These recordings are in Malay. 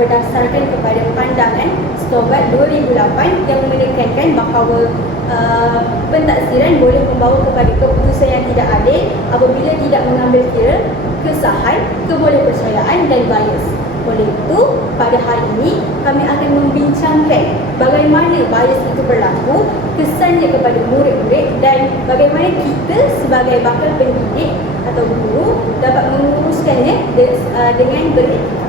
berdasarkan kepada pandangan Stobat 2008 yang menekankan bahawa uh, pentaksiran boleh membawa kepada keputusan yang tidak adil apabila tidak mengambil kira kesahan, kebolehpercayaan dan bias. Oleh itu, pada hari ini kami akan membincangkan bagaimana bias itu berlaku, kesannya kepada murid-murid dan bagaimana kita sebagai bakal pendidik atau guru dapat menguruskannya uh, dengan beretika.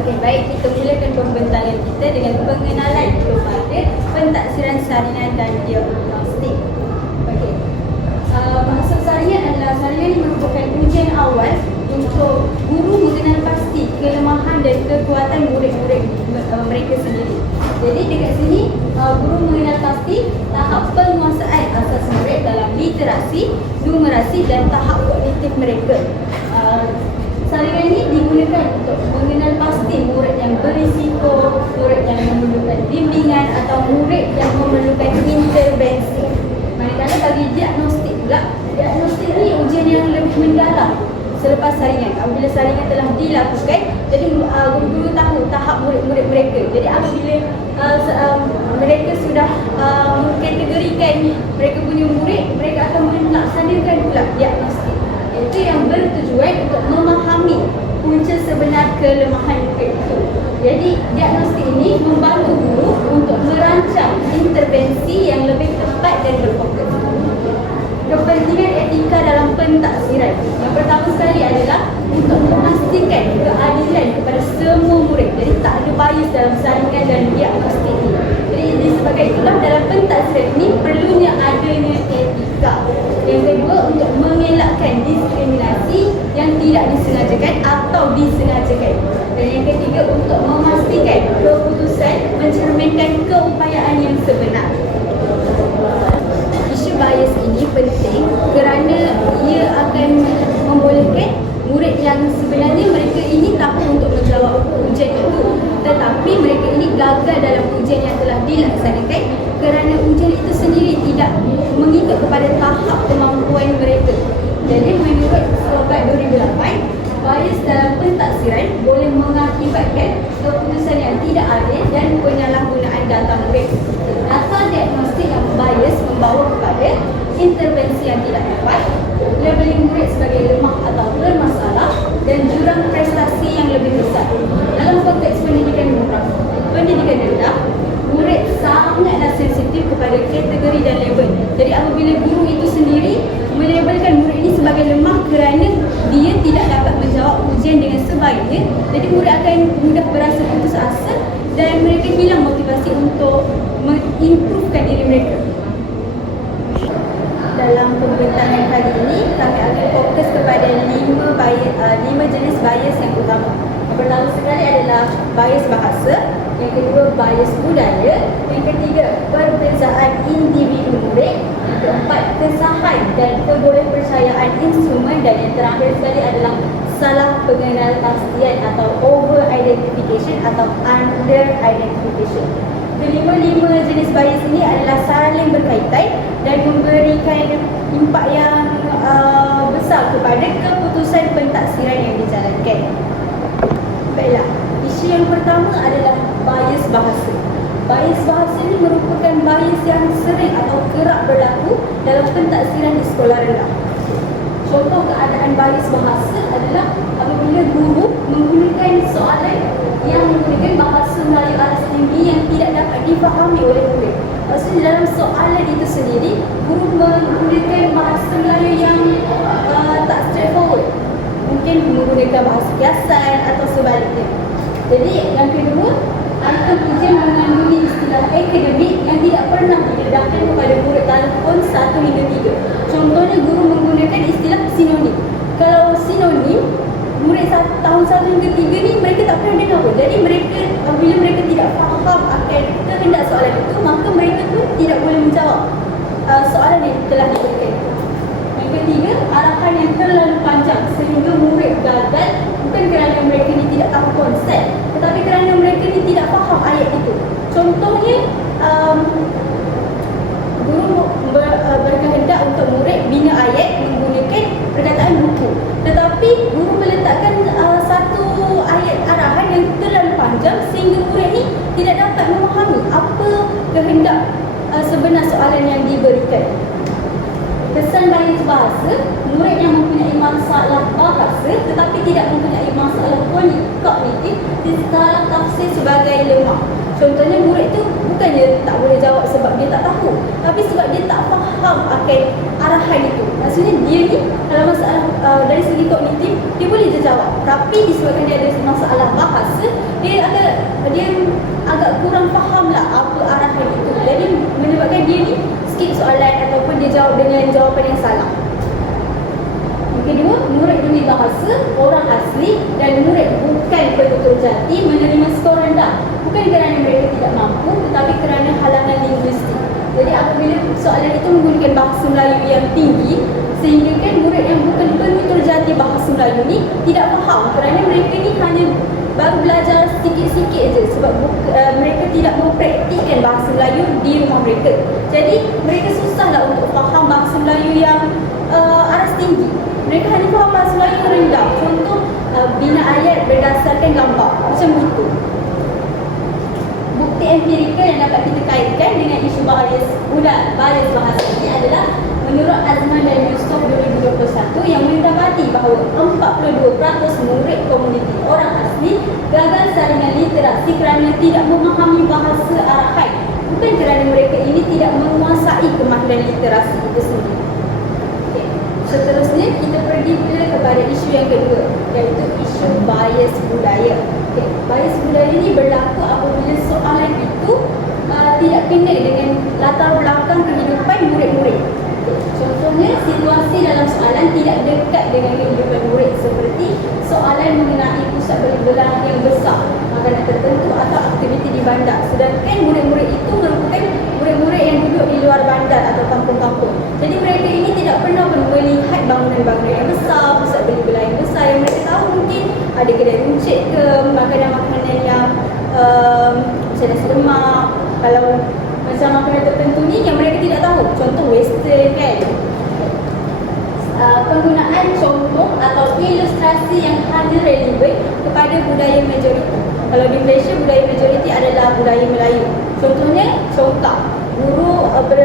Okey, baik kita mulakan pembentangan kita dengan pengenalan kepada pentaksiran saringan dan diagnostik. Okey. Uh, maksud saringan adalah saringan merupakan ujian awal untuk guru mengenal pasti kelemahan dan kekuatan murid-murid uh, mereka sendiri. Jadi dekat sini uh, guru mengenal pasti tahap penguasaan asas murid dalam literasi, numerasi dan tahap kognitif mereka. Uh, Saringan ini digunakan untuk mengenal pasti murid yang berisiko, murid yang memerlukan bimbingan atau murid yang memerlukan intervensi. Manakala bagi diagnostik pula, diagnostik ni ujian yang lebih mendalam selepas saringan. Apabila saringan telah dilakukan, jadi uh, guru-guru tahu tahap murid-murid mereka. Jadi apabila uh, um, mereka sudah uh, mengkategorikan mereka punya murid, mereka akan melaksanakan pula diagnostik. Itu yang bertujuan untuk memahami punca sebenar kelemahan itu. Jadi diagnostik ini membantu guru untuk merancang intervensi yang lebih tepat dan berfokus. Kepentingan etika dalam pentaksiran. Pertama sekali adalah untuk memastikan keadilan kepada semua murid. Jadi tak ada bias dalam saringan dan diagnostik ini. Jadi disebabkan itulah dalam pentaksiran ini perlunya adanya etika. Yang kedua untuk mengelakkan diskriminasi yang tidak disengajakan atau disengajakan. Dan yang ketiga untuk memastikan keputusan mencerminkan keupayaan yang sebenar. Isu bias ini penting kerana ia akan membolehkan murid yang sebenarnya mereka ini tahu untuk menjawab ujian itu tetapi mereka ini gagal dalam ujian yang telah dilaksanakan kerana ujian itu sendiri tidak mengikut kepada tahap kemampuan mereka. Jadi menurut Sobat 2008, bias dalam pentaksiran boleh mengakibatkan keputusan yang tidak adil dan penyalahgunaan data murid. Asal diagnostik yang bias membawa kepada intervensi yang tidak tepat, labeling murid sebagai lemah atau bermasalah dan jurang prestasi yang lebih besar. Dalam konteks pendidikan rendah, pendidikan rendah, murid sangatlah sensitif kepada kategori dan label. Jadi apabila guru itu sendiri melabelkan murid ini sebagai lemah kerana dia tidak dapat menjawab ujian dengan sebaiknya, jadi murid akan mudah berasa putus asa dan mereka hilang motivasi untuk mengimprovekan diri mereka. Dalam pembintangan kali ini, kami akan fokus kepada lima, bias, uh, lima jenis bias yang utama. Yang pertama sekali adalah bias bahasa, yang kedua bias budaya, yang ketiga perbezaan individu murid, yang keempat kesahan dan kebolehpercayaan instrumen dan yang terakhir sekali adalah salah pengenal pastian atau over identification atau under identification. Kelima-lima jenis bias ini adalah saling berkaitan dan memberikan impak yang uh, besar kepada keputusan pentaksiran yang dijalankan. Baiklah, isu yang pertama adalah bias bahasa. Bias bahasa ini merupakan bias yang sering atau kerap berlaku dalam pentaksiran di sekolah rendah. Contoh keadaan bias bahasa adalah apabila guru menggunakan soalan yang menggunakan bahasa Melayu alas tinggi yang tidak dapat difahami oleh murid. Maksudnya dalam soalan itu sendiri, guru menggunakan bahasa Melayu yang uh, tak straightforward. Mungkin menggunakan bahasa kiasan atau sebaliknya. Jadi yang kedua, item ujian mengandungi istilah akademik yang tidak pernah didedahkan kepada murid telefon 1 hingga 3. Contohnya guru menggunakan istilah sinonim. Kalau sinonim, murid tahun 1 hingga 3 ni mereka tak pernah dengar pun. Jadi mereka apabila mereka tidak faham akan kehendak soalan itu, maka mereka pun tidak boleh menjawab uh, soalan yang telah diberikan. Yang ketiga, arahan yang terlalu panjang sehingga murid gagal bukan kerana mereka ni tidak tahu konsep tetapi kerana mereka ni tidak faham ayat itu. Contohnya, um, guru ber, uh, berkehendak untuk murid bina ayat menggunakan perkataan buku. Tetapi guru meletakkan uh, satu ayat arahan yang terlalu panjang sehingga murid ni tidak dapat memahami apa kehendak uh, sebenar soalan yang diberikan. Kesan bias bahasa, murid yang mempunyai masalah bahasa tetapi tidak mempunyai masalah kognitif disalah tafsir sebagai lemah. Contohnya murid tu bukannya tak boleh jawab sebab dia tak tahu tapi sebab dia tak faham akan arahan itu. Maksudnya dia ni kalau masalah uh, dari segi kognitif dia boleh je jawab tapi disebabkan dia ada masalah bahasa dia agak dia agak kurang faham lah apa arahan itu. Jadi menyebabkan dia ni skip soalan ataupun dia jawab dengan jawapan yang salah. Kedua, murid demi bahasa, orang asli dan murid bukan betul jati menerima skor rendah. Bukan kerana mereka tidak mampu tetapi kerana halangan linguistik. Jadi apabila soalan itu menggunakan bahasa Melayu yang tinggi sehingga kan murid yang bukan betul jati bahasa Melayu ni tidak faham kerana mereka ni hanya baru belajar sikit-sikit je sebab uh, mereka tidak mempraktikkan bahasa Melayu di rumah mereka. Jadi mereka susahlah untuk faham bahasa Melayu yang uh, aras tinggi. Mereka hanya faham bahasa Melayu rendah. Contoh uh, bina ayat berdasarkan gambar. Macam itu. Bukti empirikal yang dapat kita kaitkan dengan isu bias bulan bias bahasa ini adalah menurut Azman dan Yusof 2021 yang mendapati bahawa 42% murid komuniti orang asli gagal saringan literasi kerana tidak memahami bahasa Arakai bukan kerana mereka ini tidak menguasai kemahiran literasi itu sendiri. Okay. Seterusnya kita pergi pula kepada isu yang kedua iaitu isu bias budaya. Okay. Bias budaya ini berlaku apabila soalan itu uh, tidak kena dengan latar belakang kehidupan murid-murid. Contohnya, situasi dalam soalan tidak dekat dengan kehidupan murid seperti soalan mengenai pusat belah yang besar, makanan tertentu atau aktiviti di bandar. Sedangkan murid-murid itu merupakan murid-murid yang duduk di luar bandar atau kampung-kampung. Jadi mereka ini tidak pernah melihat bangunan-bangunan yang besar, pusat beli-belah yang besar yang mereka tahu ada kedai runcit ke, makanan-makanan yang um, macam nasi lemak, kalau macam makanan tertentu ni yang mereka tidak tahu. Contoh western kan. Uh, penggunaan contoh atau ilustrasi yang hanya relevan kepada budaya majoriti. Kalau di Malaysia budaya majoriti adalah budaya Melayu. Contohnya congkak. Guru uh, ber,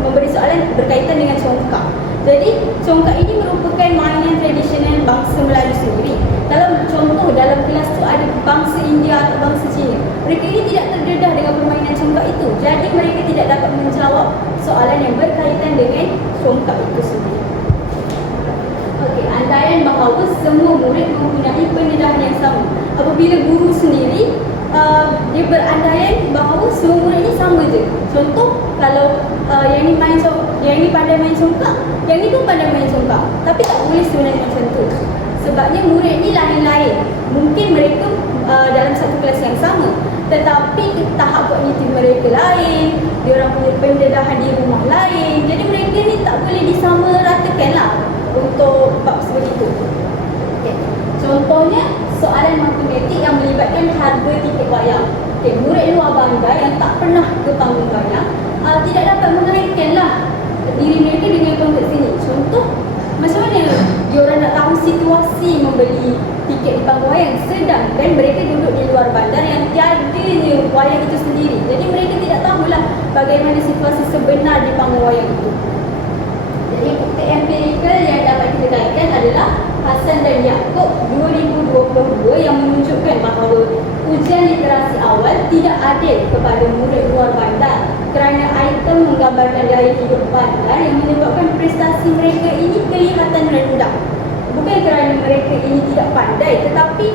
memberi soalan berkaitan dengan congkak. Jadi congkak ini merupakan mainan tradisional bangsa Melayu sendiri. Dalam contoh dalam kelas tu ada bangsa India atau bangsa Cina. Mereka ini tidak terdedah dengan permainan congkak itu. Jadi mereka tidak dapat menjawab soalan yang berkaitan dengan congkak itu sendiri. Okey, andaian bahawa semua murid mempunyai pendedahan yang sama. Apabila guru sendiri uh, dia berandaian bahawa semua murid ini sama je. Contoh kalau uh, yang ni main yang ni pandai main congkak, yang ni pun pandai main congkak. Tapi tak boleh sebenarnya macam tu. Sebabnya murid ni lain-lain. Mungkin mereka uh, dalam satu kelas yang sama, tetapi tahap kognitif mereka lain, dia orang punya pendedahan di rumah lain. Jadi mereka ni tak boleh disamaratakan lah untuk bab sebegitu. Okay. Contohnya soalan matematik yang melibatkan harga tiket wayang. Okay, murid luar bandar yang tak pernah ke panggung wayang uh, tidak dapat mengaitkanlah diri mereka dengan konteks ini. Contoh macam mana dia orang nak tahu situasi membeli tiket di panggung wayang sedangkan mereka duduk di luar bandar yang tiadanya wayang itu sendiri. Jadi mereka tidak tahulah bagaimana situasi sebenar di panggung wayang itu. Jadi bukti empirikal yang dapat kita kaitkan adalah Hasan dan Yaakob 2022 yang menunjukkan bahawa ujian literasi awal tidak adil kepada murid luar bandar kerana item menggambarkan gaya hidup bandar yang menyebabkan prestasi mereka ini kelihatan rendah. Bukan kerana mereka ini tidak pandai tetapi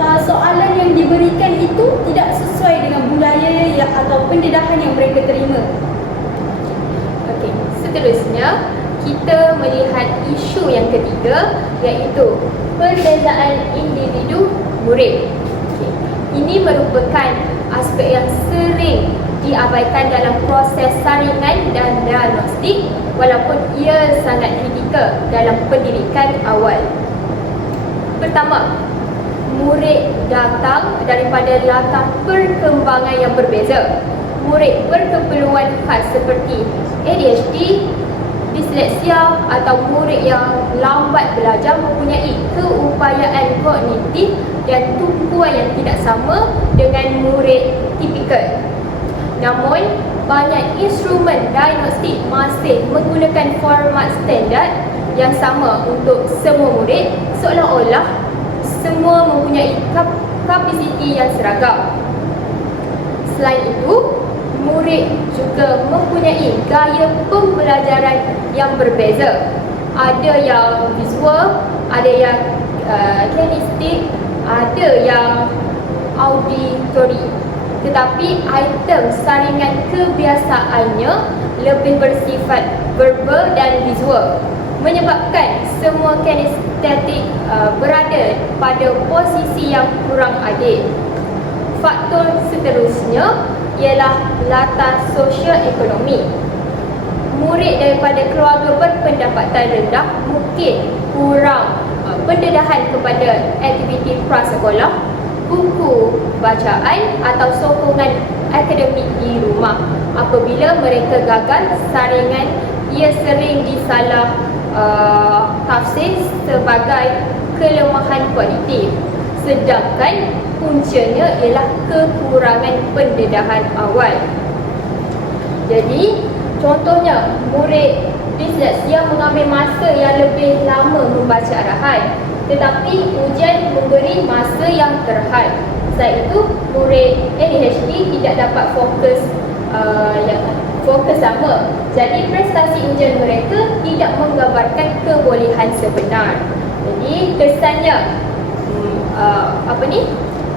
uh, soalan yang diberikan itu tidak sesuai dengan budaya yang, atau pendedahan yang mereka terima. Okey, seterusnya kita melihat isu yang ketiga iaitu perbezaan individu murid. Ini merupakan aspek yang sering diabaikan dalam proses saringan dan diagnostik walaupun ia sangat kritikal dalam pendidikan awal. Pertama, murid datang daripada latar perkembangan yang berbeza. Murid berkeperluan khas seperti ADHD, disleksia atau murid yang lambat belajar mempunyai keupayaan kognitif dan tumpuan yang tidak sama dengan murid tipikal. Namun, banyak instrumen diagnostik masih menggunakan format standard yang sama untuk semua murid seolah-olah semua mempunyai kap- kapasiti yang seragam. Selain itu, murid juga mempunyai gaya pembelajaran yang berbeza. Ada yang visual, ada yang uh, kinestik, ada yang auditory. Tetapi item saringan kebiasaannya lebih bersifat verbal dan visual menyebabkan semua kinestetik uh, berada pada posisi yang kurang adil. Faktor seterusnya ialah latar sosial ekonomi. Murid daripada keluarga berpendapatan rendah mungkin kurang uh, pendedahan kepada aktiviti prasekolah, buku bacaan atau sokongan akademik di rumah. Apabila mereka gagal, saringan ia sering disalah uh, tafsir sebagai kelemahan kognitif. Sedangkan puncanya ialah kekurangan pendedahan awal. Jadi, contohnya murid disleksia mengambil masa yang lebih lama membaca arahan tetapi ujian memberi masa yang terhad. Selain itu, murid ADHD tidak dapat fokus uh, yang fokus sama. Jadi, prestasi ujian mereka tidak menggambarkan kebolehan sebenar. Jadi, kesannya uh, apa ni?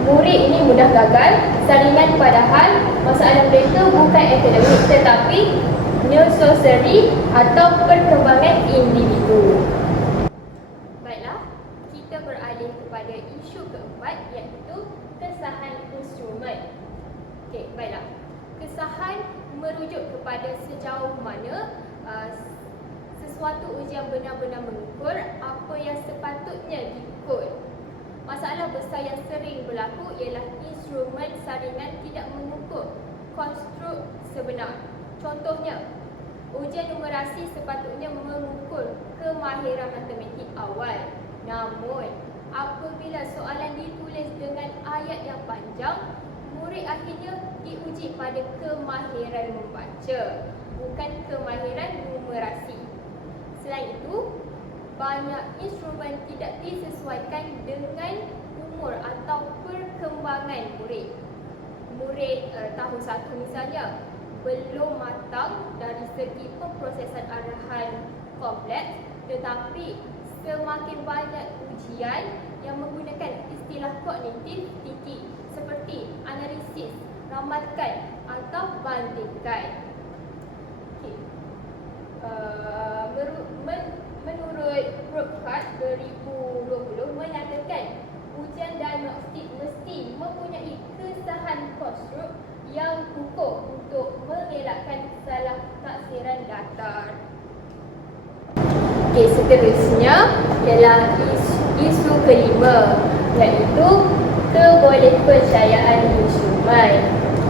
Murid ini mudah gagal, saringan padahal masalah mereka bukan akademik tetapi neurosensori atau perkembangan individu. Baiklah, kita beralih kepada isu keempat iaitu kesahan instrumen. Okey, baiklah. Kesahan merujuk kepada sejauh mana uh, sesuatu ujian benar-benar mengukur apa yang sepatutnya diukur. Masalah besar yang sering berlaku ialah instrumen saringan tidak mengukur konstruk sebenar. Contohnya, ujian numerasi sepatutnya mengukur kemahiran matematik awal. Namun, apabila soalan ditulis dengan ayat yang panjang, murid akhirnya diuji pada kemahiran membaca, bukan kemahiran numerasi. Selain itu, banyak instrumen tidak disesuaikan dengan umur atau perkembangan murid. Murid uh, tahun satu misalnya belum matang dari segi pemprosesan arahan kompleks tetapi semakin banyak ujian yang menggunakan istilah kognitif tinggi seperti analisis, ramalkan atau bandingkan. Okay. Uh, meru- men- menurut Broadcast 2020 menyatakan ujian diagnostik mesti mempunyai kesahan konstruk yang kukuh untuk mengelakkan salah taksiran datar. Okey, seterusnya ialah isu, isu kelima iaitu kebolehpercayaan instrumen.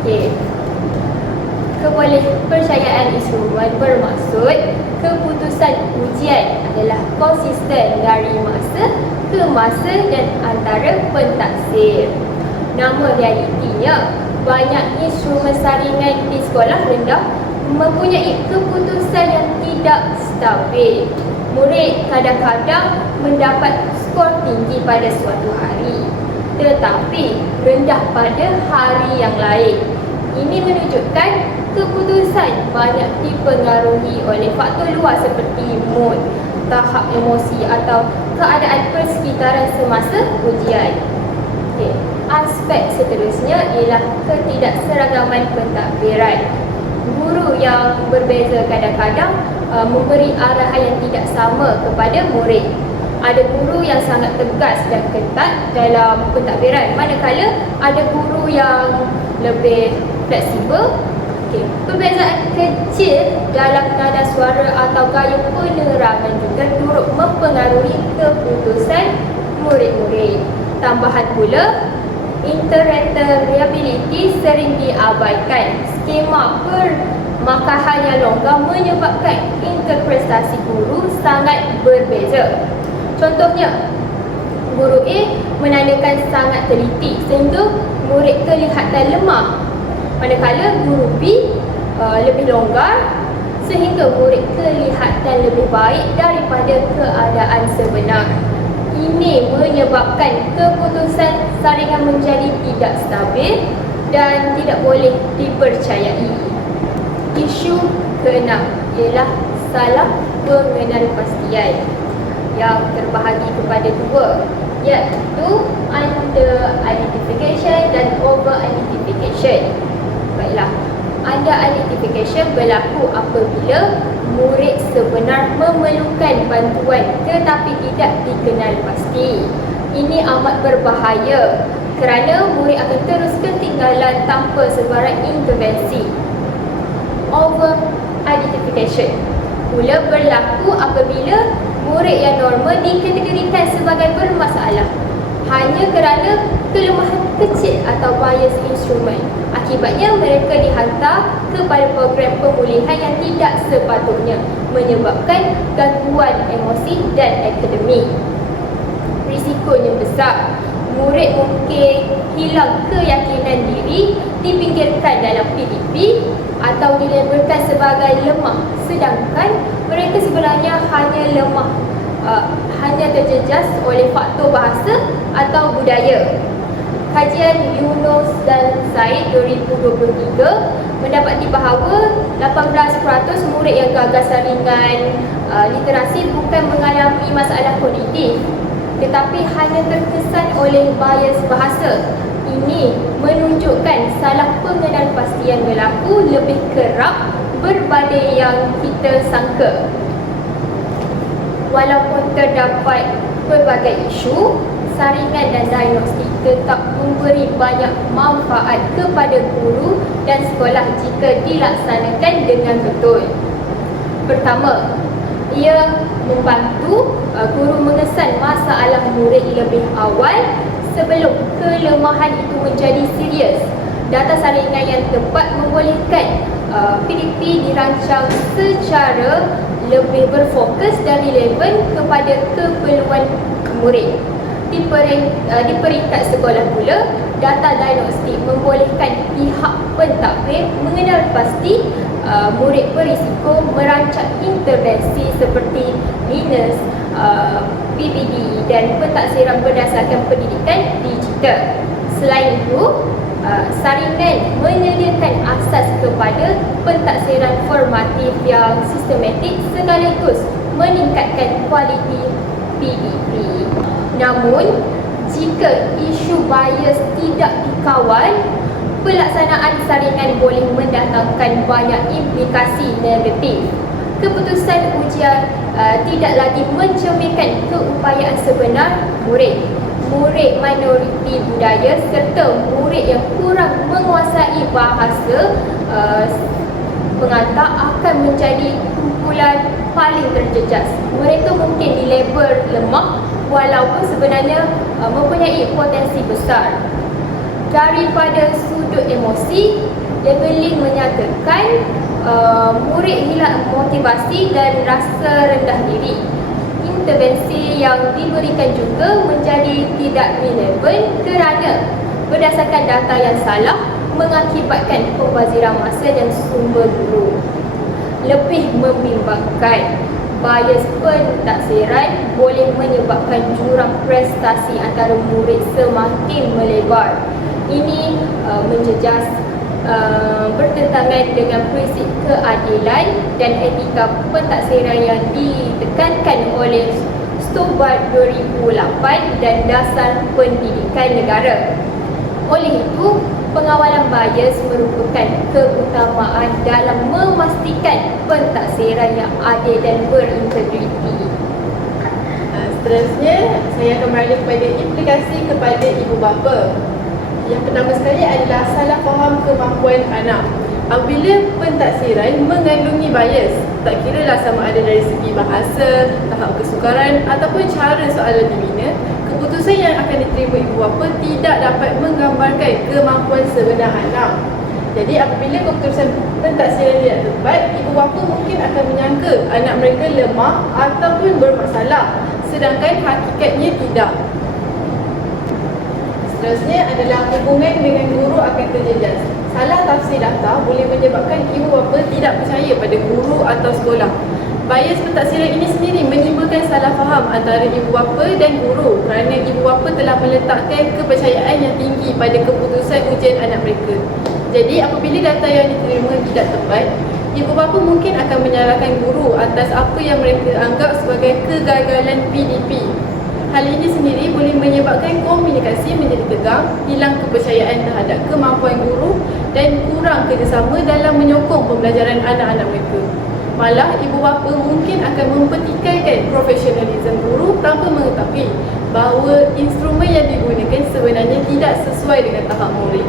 Okey. Kebolehpercayaan instrumen bermaksud keputusan ujian adalah konsisten dari masa ke masa dan antara pentaksir. Namun realitinya, banyak instrumen saringan di sekolah rendah mempunyai keputusan yang tidak stabil. Murid kadang-kadang mendapat skor tinggi pada suatu hari tetapi rendah pada hari yang lain. Ini menunjukkan keputusan banyak dipengaruhi oleh faktor luar seperti mood, tahap emosi atau keadaan persekitaran semasa ujian. Aspek seterusnya ialah ketidakseragaman pentadbiran. Guru yang berbeza kadang-kadang uh, memberi arahan yang tidak sama kepada murid. Ada guru yang sangat tegas dan ketat dalam pentadbiran manakala ada guru yang lebih fleksibel. Okay. Perbezaan kecil dalam nada suara atau gaya penerangan juga turut mempengaruhi keputusan murid-murid. Tambahan pula, interactive reliability sering diabaikan. Skema per maka hal yang longgar menyebabkan interpretasi guru sangat berbeza. Contohnya, guru A menandakan sangat teliti sehingga murid kelihatan lemah. Manakala guru B uh, lebih longgar sehingga murid kelihatan lebih baik daripada keadaan sebenar. Ini menyebabkan keputusan saringan menjadi tidak stabil dan tidak boleh dipercayai. Isu keenam ialah salah pengenalpastian yang terbahagi kepada dua iaitu under identification dan over identification. Baiklah, under identification berlaku apabila murid sebenar memerlukan bantuan tetapi tidak dikenal pasti. Ini amat berbahaya kerana murid akan terus ketinggalan tanpa sebarang intervensi. Over identification pula berlaku apabila murid yang normal dikategorikan sebagai bermasalah hanya kerana kelemahan kecil atau bias instrumen. Akibatnya mereka dihantar kepada program pemulihan yang tidak sepatutnya menyebabkan gangguan emosi dan akademik. Risikonya besar. Murid mungkin hilang keyakinan diri, dipinggirkan dalam PDP atau dilabelkan sebagai lemah sedangkan mereka sebenarnya hanya lemah uh, hanya terjejas oleh faktor bahasa atau budaya. Kajian Yunus dan Said 2023 mendapati bahawa 18% murid yang gagal saringan uh, literasi bukan mengalami masalah kognitif tetapi hanya terkesan oleh bias bahasa. Ini menunjukkan salah pengenalpastian berlaku lebih kerap berbanding yang kita sangka. Walaupun terdapat pelbagai isu, saringan dan diagnostik tetap memberi banyak manfaat kepada guru dan sekolah jika dilaksanakan dengan betul. Pertama, ia membantu uh, guru mengesan masalah murid lebih awal sebelum kelemahan itu menjadi serius. Data saringan yang tepat membolehkan uh, PDP dirancang secara lebih berfokus dan relevan kepada keperluan murid. Di, pering, uh, di peringkat sekolah pula, data diagnostik membolehkan pihak pentadbir mengenal pasti uh, murid berisiko merancang intervensi seperti minus, uh, PBD dan pentaksiran berdasarkan pendidikan digital. Selain itu, uh, saringan menyediakan asas kepada pentaksiran formatif yang sistematik sekaligus meningkatkan kualiti PDP. Namun, jika isu bias tidak dikawal, pelaksanaan saringan boleh mendatangkan banyak implikasi negatif. Keputusan ujian uh, tidak lagi mencerminkan keupayaan sebenar murid. Murid minoriti budaya serta murid yang kurang menguasai bahasa uh, pengantar akan menjadi kumpulan paling terjejas. Mereka mungkin dilabel lemah walaupun sebenarnya uh, mempunyai potensi besar. Daripada sudut emosi, labeling menyatakan uh, murid hilang motivasi dan rasa rendah diri. Intervensi yang diberikan juga menjadi tidak relevan kerana berdasarkan data yang salah mengakibatkan pembaziran masa dan sumber guru. Lebih membimbangkan, bias pentaksiran boleh menyebabkan jurang prestasi antara murid semakin melebar. Ini uh, menjejas uh, bertentangan dengan prinsip keadilan dan etika pentaksiran yang ditekankan oleh Stobat 2008 dan Dasar Pendidikan Negara. Oleh itu, pengawalan bias merupakan keutamaan dalam memastikan pentaksiran yang adil dan berintegriti. Seterusnya, saya akan beralih kepada implikasi kepada ibu bapa. Yang pertama sekali adalah salah faham kemampuan anak. Apabila pentaksiran mengandungi bias, tak kira lah sama ada dari segi bahasa, tahap kesukaran ataupun cara soalan dibina, keputusan yang akan diterima ibu bapa tidak dapat menggambarkan kemampuan sebenar anak. Jadi apabila keputusan pentaksiran tidak tepat, ibu bapa mungkin akan menyangka anak mereka lemah ataupun bermasalah sedangkan hakikatnya tidak. Seterusnya adalah hubungan dengan guru akan terjejas. Salah tafsir daftar boleh menyebabkan ibu bapa tidak percaya pada guru atau sekolah. Bias pentaksiran ini sendiri menimbulkan salah faham antara ibu bapa dan guru kerana ibu bapa telah meletakkan kepercayaan yang tinggi pada keputusan ujian anak mereka. Jadi apabila data yang diterima tidak tepat, ibu bapa mungkin akan menyalahkan guru atas apa yang mereka anggap sebagai kegagalan PDP Hal ini sendiri boleh menyebabkan komunikasi menjadi tegang, hilang kepercayaan terhadap kemampuan guru dan kurang kerjasama dalam menyokong pembelajaran anak-anak mereka. Malah ibu bapa mungkin akan mempertikaikan profesionalisme guru tanpa mengetahui bahawa instrumen yang digunakan sebenarnya tidak sesuai dengan tahap murid.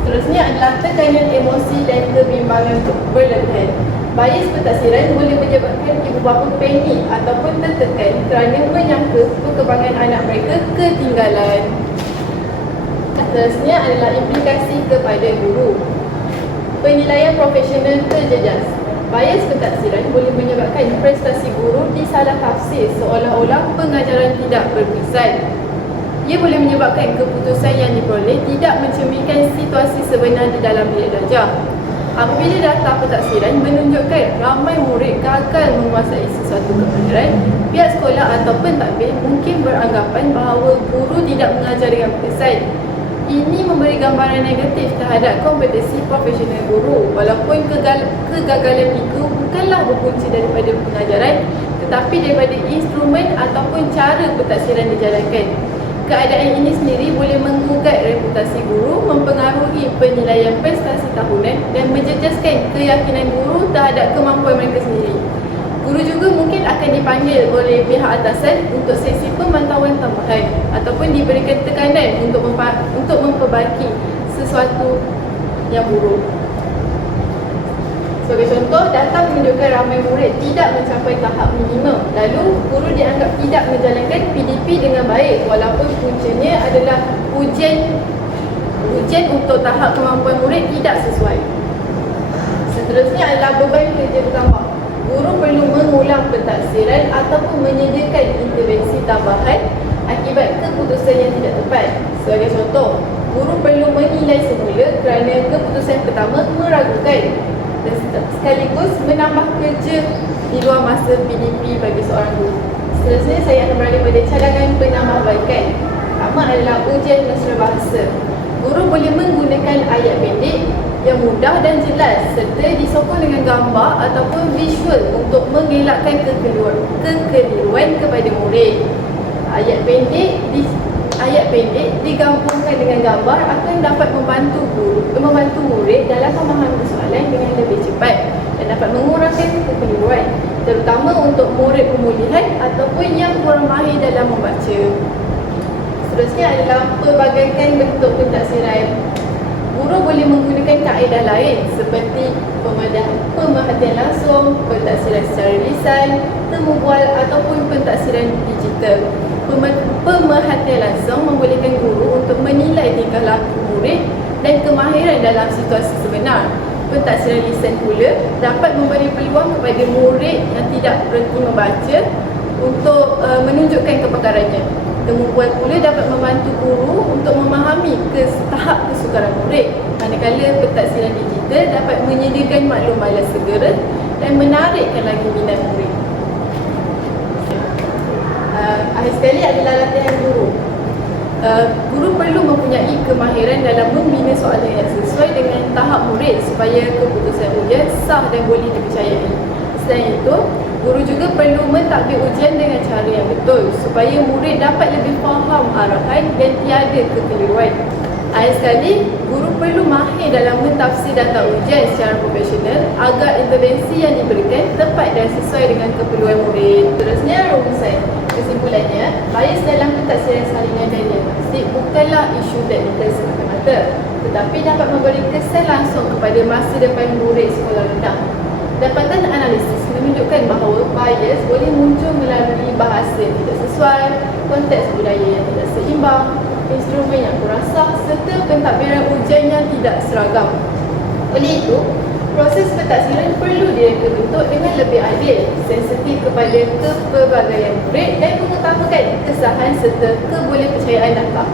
Seterusnya adalah tekanan emosi dan kebimbangan berlebihan. Bias pentaksiran boleh menyebabkan ibu bapa panik ataupun tertekan kerana menyangka perkembangan anak mereka ketinggalan. Seterusnya adalah implikasi kepada guru. Penilaian profesional terjejas. Bias pentaksiran boleh menyebabkan prestasi guru disalah tafsir seolah-olah pengajaran tidak berkesan. Ia boleh menyebabkan keputusan yang diperoleh tidak mencerminkan situasi sebenar di dalam bilik belajar. Apabila data pentaksiran menunjukkan ramai murid gagal menguasai sesuatu pelajaran, pihak sekolah atau pentadbir mungkin beranggapan bahawa guru tidak mengajar dengan berkesan. Ini memberi gambaran negatif terhadap kompetisi profesional guru walaupun kegagalan itu bukanlah berpunca daripada pengajaran tetapi daripada instrumen ataupun cara pentaksiran dijalankan. Keadaan ini sendiri boleh menggugat reputasi guru, mempengaruhi penilaian prestasi tahunan dan menjejaskan keyakinan guru terhadap kemampuan mereka sendiri. Guru juga mungkin akan dipanggil oleh pihak atasan untuk sesi pemantauan tambahan ataupun diberikan tekanan untuk mempa- untuk memperbaiki sesuatu yang buruk. Sebagai contoh, data menunjukkan ramai murid tidak mencapai tahap minimum. Lalu, guru dianggap tidak menjalankan PDP dengan baik walaupun puncanya adalah ujian ujian untuk tahap kemampuan murid tidak sesuai. Seterusnya adalah beban kerja bertambah. Guru perlu mengulang pentaksiran ataupun menyediakan intervensi tambahan akibat keputusan yang tidak tepat. Sebagai contoh, guru perlu menilai semula kerana keputusan pertama meragukan sekaligus menambah kerja di luar masa PDP bagi seorang guru. Seterusnya saya akan beralih pada cadangan penambahbaikan. Pertama adalah ujian mesra bahasa. Guru boleh menggunakan ayat pendek yang mudah dan jelas serta disokong dengan gambar ataupun visual untuk mengelakkan kekeliruan, kekeliruan kepada murid. Ayat pendek ayat pendek digabungkan dengan gambar akan dapat membantu guru, membantu murid dalam memahami soalan dengan lebih cepat dan dapat mengurangkan kekeliruan terutama untuk murid pemulihan ataupun yang kurang mahir dalam membaca. Seterusnya adalah pelbagaikan bentuk pentaksiran. Guru boleh menggunakan kaedah lain seperti pemerhatian langsung, pentaksiran secara lisan, temu bual ataupun pentaksiran digital. Pem- Pemerhatian langsung membolehkan guru untuk menilai tingkah laku murid dan kemahiran dalam situasi sebenar. Pentaksiran lisan pula dapat memberi peluang kepada murid yang tidak berhenti membaca untuk uh, menunjukkan kepakarannya. Bual pula dapat membantu guru untuk memahami ke tahap kesukaran murid. Manakala pentaksiran digital dapat menyediakan maklumat segera dan menarikkan lagi minat murid. Uh, akhir sekali adalah latihan guru. Uh, guru perlu mempunyai kemahiran dalam membina soalan yang sesuai dengan tahap murid supaya keputusan ujian sah dan boleh dipercayai. Selain itu, guru juga perlu mentadbir ujian dengan cara yang betul supaya murid dapat lebih faham arahan dan tiada kekeliruan. Akhir sekali, guru perlu mahir dalam mentafsir data ujian secara profesional agar intervensi yang diberikan tepat dan sesuai dengan keperluan murid. Terusnya, rumusan. Kesimpulannya, bias dalam pentaksiran salinan dan diagnostik bukanlah isu teknikal semata-mata tetapi dapat memberi kesan langsung kepada masa depan murid sekolah rendah. Dapatan analisis menunjukkan bahawa bias boleh muncul melalui bahasa yang tidak sesuai, konteks budaya yang tidak seimbang, instrumen yang kurang sah serta pentadbiran ujian yang tidak seragam. Oleh itu, proses pentaksiran perlu direka bentuk dengan lebih adil, sensitif kepada kepelbagaian murid dan mengutamakan kesahan serta kebolehpercayaan data.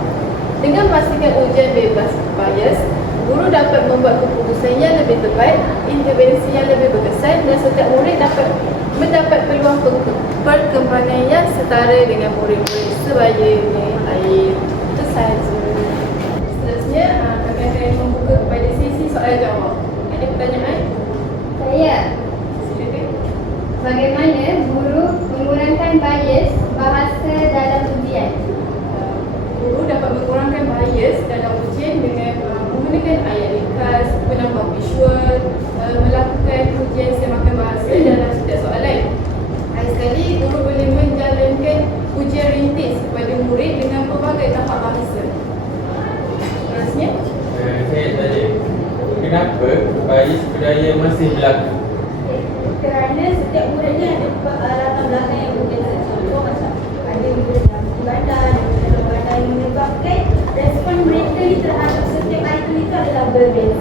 Dengan memastikan ujian bebas bias, guru dapat membuat keputusan yang lebih tepat, intervensi yang lebih berkesan dan setiap murid dapat mendapat peluang pe- perkembangan yang setara dengan murid-murid sebayanya lain. Sahaja. Seterusnya, ah, kami akan membuka kepada sesi soal jawab. Ada pertanyaan? Saya, Silakan. bagaimana guru mengurangkan bias bahasa dalam ujian? Uh, guru dapat mengurangkan bias dalam ujian dengan uh, menggunakan ayat ringkas, menambah visual, uh, melakukan ujian semakan bahasa dalam setiap soalan. Sekali, guru boleh menjalankan ujian rintis kepada murid dengan pelbagai tahap bahasa. Seterusnya, Eh, saya tanya, kenapa bias budaya masih berlaku? Kerana setiap murid ni ada uh, latar belakang yang berbeza. Contoh macam ada murid yang tinggi badan, ada murid yang badan yang menyebabkan respon mereka terhadap setiap item itu adalah berbeza.